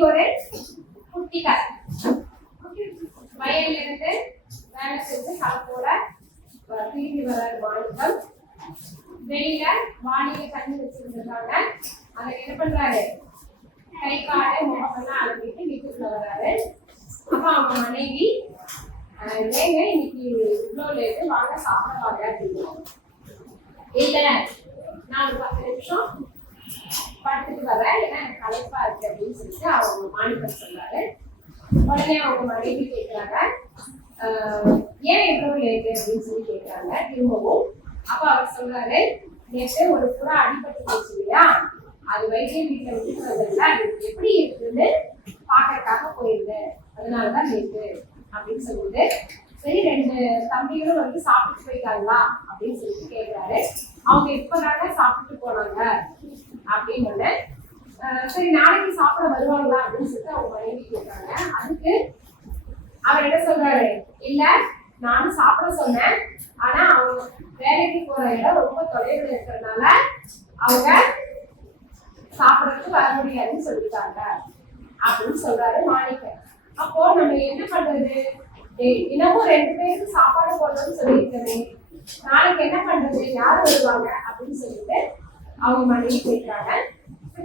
இன்னைக்கு ஒரு குட்டி கதை. வயல்ல இருந்து வேலை செஞ்சு கலப்போட திரும்பி வர்ற மாணிக்கம் வெளியில வாளியில தண்ணி வச்சிருந்திருக்காங்க. அதை என்ன பண்றாரு, கை காலை முகமெல்லாம் அழுத்திட்டு வீட்டுக்குள்ள வர்றாரு. அப்ப அவங்க மனைவி, ஏங்க இன்னைக்கு இவ்வளோ லேட்டு, வாங்க சாப்பிட வாங்க அப்படின்னு. இல்ல நான் ஒரு 10 நிமிஷம் படுத்துட்டு வர்றேன், ஏன்னா எனக்கு களைப்பா இருக்கு அப்படின்னு சொல்லிட்டு அவங்க மாணிக்கம் சொல்றாரு. உடனே அவங்க மனைவி கேட்கிறாங்க, ஏன் எவ்வளோ லேட்டு அப்படின்னு சொல்லி கேட்கிறாங்க திரும்பவும். அப்ப அவர் சொல்றாரு, நேற்று ஒரு புறா அடிபட்டு போச்சு இல்லையா, அது வைத்திய வீட்டுல விட்டுட்டு வந்ததுல அது எப்படி இருக்குன்னு பாக்குறதுக்காக போயிருந்தேன், அதனாலதான் லேட்டு அப்படின்னு சொல்லிட்டு. சரி, 2 தம்பிகளும் வந்து சாப்பிட்டு போயிட்டாங்களா அப்படின்னு சொல்லிட்டு கேட்கிறாரு. அவங்க இப்பதாங்க சாப்பிட்டு போனாங்க அப்படின்னு. சரி, நாளைக்கு சாப்பிட வருவாங்களா அப்படின்னு சொல்லிட்டு அவங்க மனைவி கேட்கிறாங்க. அதுக்கு அவர் என்ன சொல்றாரு, இல்ல நானும் சாப்பிட சொன்னேன், ஆனா அவங்க வேலைக்கு போற இடம் ரொம்ப தொலைவில் இருக்கிறதுனால அவங்க சாப்பிடறதுக்கு வர முடியாதுன்னு சொல்லிட்டாங்க அப்படின்னு சொல்றாரு மாணிக்கம். அப்போ நம்ம என்ன பண்றது, தினமும் 2 பேருக்கு சாப்பாடு போடணும்னு சொல்லியிருக்கேன், நாளைக்கு என்ன பண்றது, யார் வருவாங்க அப்படின்னு சொல்லிட்டு அவங்க மனைவி கேட்கிறாங்க.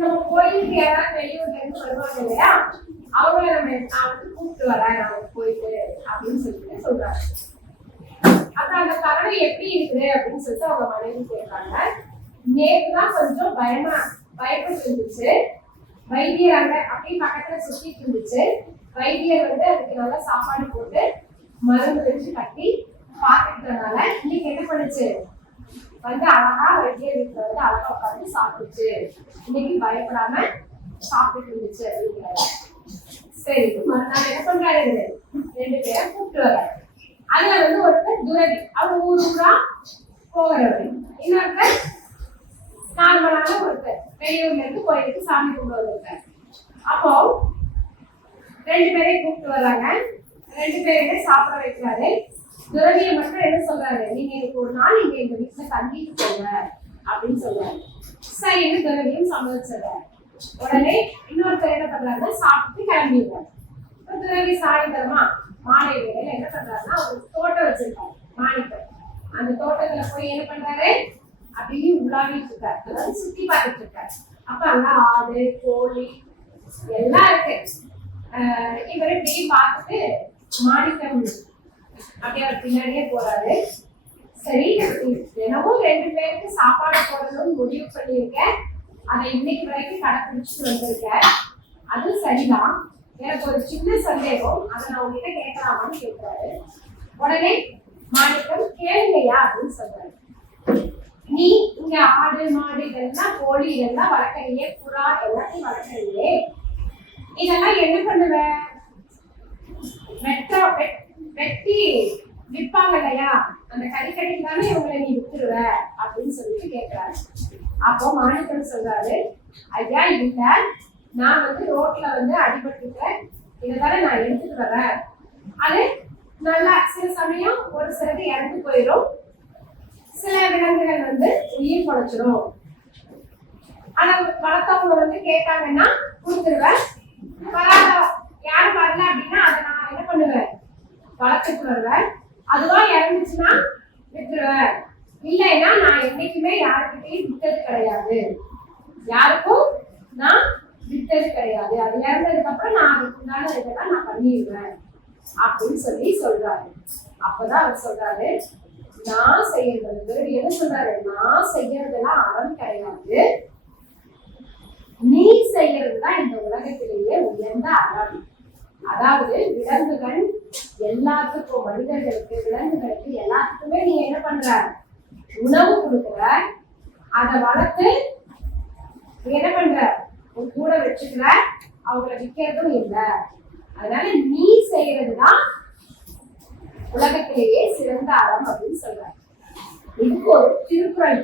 நம்ம கோயிலுக்கு யாராவது வெளியூர்ல இருந்து வருவாங்க இல்லையா, அவங்கள நான் வந்து கூப்பிட்டு வரேன் நாளைக்கு போயிட்டு அப்படின்னு சொல்லிட்டு சொல்றாங்க. அப்ப அந்த கனவு எப்படி இருக்குது அப்படின்னு சொல்லிட்டு அவங்க மனைவி கேட்கிறாங்க. நேற்றுதான் கொஞ்சம் பயப்பட்டு இருந்துச்சு, வைத்தியர் அங்க அப்படியே பக்கத்துல சுத்திட்டு இருந்துச்சு, வைத்தியர் வந்து அதுக்கு நல்லா சாப்பாடு போட்டு மருந்து வச்சு கட்டி பார்த்துட்டதுனால இன்னைக்கு என்ன பண்ணுச்சு, வந்து அழகா வைத்தியர் வீட்டுல வந்து அழகா உட்காந்து சாப்பிடுச்சு, இன்னைக்கு பயப்படாம சாப்பிட்டு இருந்துச்சு அப்படிங்கிறாரு. சரி, மறுநாள் என்ன பண்றாரு, 2 பேரை கூப்பிட்டு வர்றாரு. அதுல வந்து ஒருத்தர் துறவி, அவர் ஊரா போகிறவர், இன்னொருத்தர் நார்மலான ஒருத்தர் வெளியூர்ல இருந்து கோயிலுக்கு சாமி கும்பிட்டு வந்திருக்காரு. அப்போ 2 பேரையும் கூப்பிட்டு வர்றாங்க, 2 பேருமே சாப்பிட வைக்கிறாரு. துறவியை மட்டும் என்ன சொல்றாரு, நீங்க எனக்கு ஒரு நாள் இங்க எங்க வீட்டுல தங்கிட்டு போங்க அப்படின்னு சொல்றாரு. சரின்னு துறவியும் சம்மதிச்சிடுறாரு. உடனே இன்னொருத்தர் என்ன பண்றாருன்னா சாப்பிட்டு கிளம்பிடுறாரு. துறவி சாயந்தரமா மாலை வேளையில என்ன பண்றாருன்னா ஒரு தோட்டம் வச்சிருக்காரு மாணிக்கம். அந்த தோட்டத்துல போய் என்ன பண்றாரு, அப்படியே உலாவிட்டு இருக்காரு, அதாவது சுத்தி பார்த்துட்டு இருக்காரு. அப்ப அங்க ஆடு கோழி எல்லாம் இருக்கு. இவரை இப்படி பார்த்துட்டு மாணிக்கம் அப்படியே அவர் பின்னாடியே போறாரு. சரி, தினமும் 2 பேருக்கு சாப்பாடு போடணும்னு முடிவு பண்ணியிருக்கேன், அதை இன்னைக்கு வரைக்கும் கடைப்பிடிச்சிட்டு வந்திருக்கேன், அது சரிதான், எனக்கு ஒரு சின்ன சந்தேகம், அதை நான் உங்ககிட்ட கேட்கலாமான்னு கேட்கிறாரு. உடனே மாணிக்கம், கேளுங்கய்யா அப்படின்னு சொல்றாரு. நீ இங்க ஆடு மாடு இதெல்லாம் கோழி இதெல்லாம் வளர்க்கறியே, புறா எல்லாத்தையும் வளர்க்கறியே, இதெல்லாம் என்ன பண்ணுவ, வெட்டி விற்பாங்க இல்லையா, அந்த கறிக்கடைக்கு தானே இவங்களை நீ வித்துருவ அப்படின்னு சொல்லிட்டு கேட்கிறாரு. அப்போ மாணிக்கம் சொல்றாரு, ஐயா இல்ல, நான் வந்து ரோட்ல வந்து அடிபட்டுட்டேன், இதைதானே நான் எடுத்துட்டு வரேன், அது நல்லா சில சமயம் ஒரு சிலது இறந்து போயிடும், சில விலங்குகள் வந்து உயிர் பொழைச்சிடும், ஆனா வளர்த்தவங்க வந்து கேட்டாங்கன்னா கொடுத்துருவேன், யாரும் வரல அப்படின்னா அதை நான் என்ன பண்ணுவேன், வளர்த்துட்டு வருவேன், அதுவா இறந்துச்சுன்னா விட்டுருவேன், இல்லைன்னா நான் என்னைக்குமே யாருக்கிட்டையும் விட்டது கிடையாது, யாருக்கும் நான் விட்டது கிடையாது, அது இறந்ததுக்கு அப்புறம் நான் அதுக்கு உண்டான இதெல்லாம் நான் பண்ணிடுவேன் அப்படின்னு சொல்லி சொல்றாரு. அப்பதான் அவர் சொல்றாரு, நான் செய்யறது என்ன சொல்றாரு, நான் செய்யறதெல்லாம் அறம் கிடையாது, நீ செய்யறதுதான் இந்த உலகத்திலேயே உயர்ந்த அறம். அதாவது விலங்குகள் எல்லாத்துக்கும், மனிதர்களுக்கு விலங்குகளுக்கு எல்லாத்துக்குமே நீ என்ன பண்ற, உணவு கொடுக்குற, அதை வளர்த்து என்ன பண்ற, உன் கூட வச்சுக்கிற, அவங்களை விற்கிறதும் இல்லை, அதனால நீ செய்யறதுதான் உலகத்திலேயே சிறந்த அறம் அப்படின்னு சொல்ற. இதுக்கு ஒரு திருக்குறள்,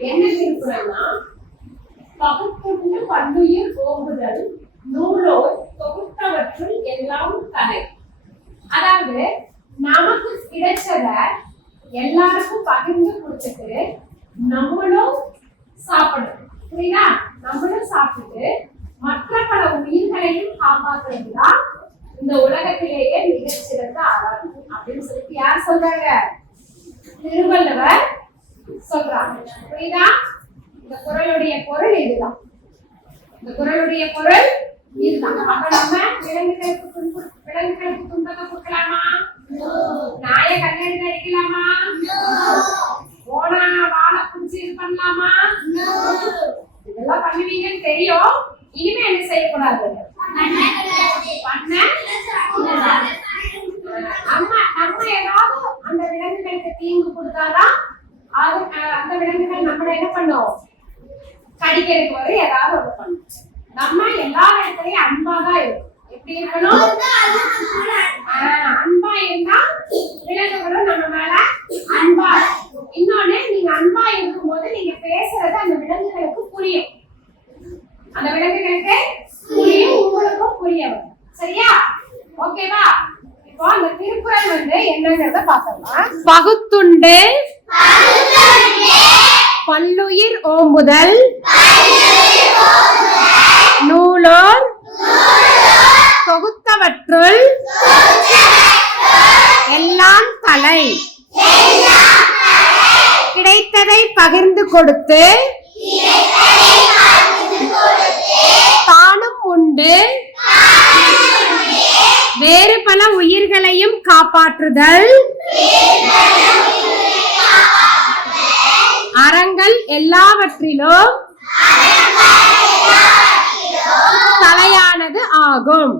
என்ன திருக்குறள்னா, பகுப்புண்டு பல்லுயிர் ஓம்புதல் நூலோர் தொகுத்தவற்றுள் எல்லாம் தலை. அதாவது நமக்கு கிடைச்சத எல்லாருக்கும் பகிர்ந்து கொடுத்துட்டு நம்மளும் சாப்பிடணும், புரியுதா, நம்மளும் சாப்பிட்டு மற்ற பல உயிர்களையும் காப்பாற்றுறதுதான் இந்த உலகத்திலேயே மிகச்சிறந்த அறம் அப்படின்னு சொல்லிட்டு யார் சொல்றாங்க? திருவள்ளுவர் சொல்றாங்க. புரியுதா? இந்த குறளுடைய பொருள் இதுதான். இந்த குறளுடைய பொருள் இதுதான். அப்ப நம்ம விலங்குகளுக்கு துன்பத்தை கொடுக்கலாமா? நாயை கண்ணெடுத்து அடிக்கலாமா? ஓனா வாழை பிடிச்சி இது பண்ணலாமா? இதெல்லாம் பண்ணுவீங்கன்னு தெரியும். இனிமே என்ன செய்யக்கூடாது? நம்ம ஏதாவது அந்த விலங்குகளுக்கு தீங்கு கொடுத்தாதான் அந்த விலங்குகள் நம்மள என்ன பண்ணும்? கடிக்கிறதுக்கு வரை ஏதாவது ஒண்ணு பண்ணும். நம்ம எல்லா இடத்துலயும் அன்பாதான் இருக்கும். எப்படி இருக்கணும்? அன்பா இருந்தா விலங்குகளும் நம்ம மேல அன்பா. இன்னொன்னு, நீங்க அன்பா இருக்கும் போது நீங்க பேசுறது அந்த விலங்குகளுக்கு புரியும். அந்த விலங்குகளுக்கு புரியும், உங்களுக்கும் புரியும். சரியா? ஓகேவா? இப்போ அந்த திருக்குறள் என்னங்கறத பார்த்தோம்னா, பகுத்துண்டு பல்லுயிர் ஓம்புதல் நூலோர் தொகுத்தவற்றுள் எல்லாம் தலை. கிடைத்ததை பகிர்ந்து கொடுத்து தானும் உண்டு வேறு பல உயிர்களையும் காப்பாற்றுதல் அறங்கள் எல்லாவற்றிலும் தலையானது ஆகும்.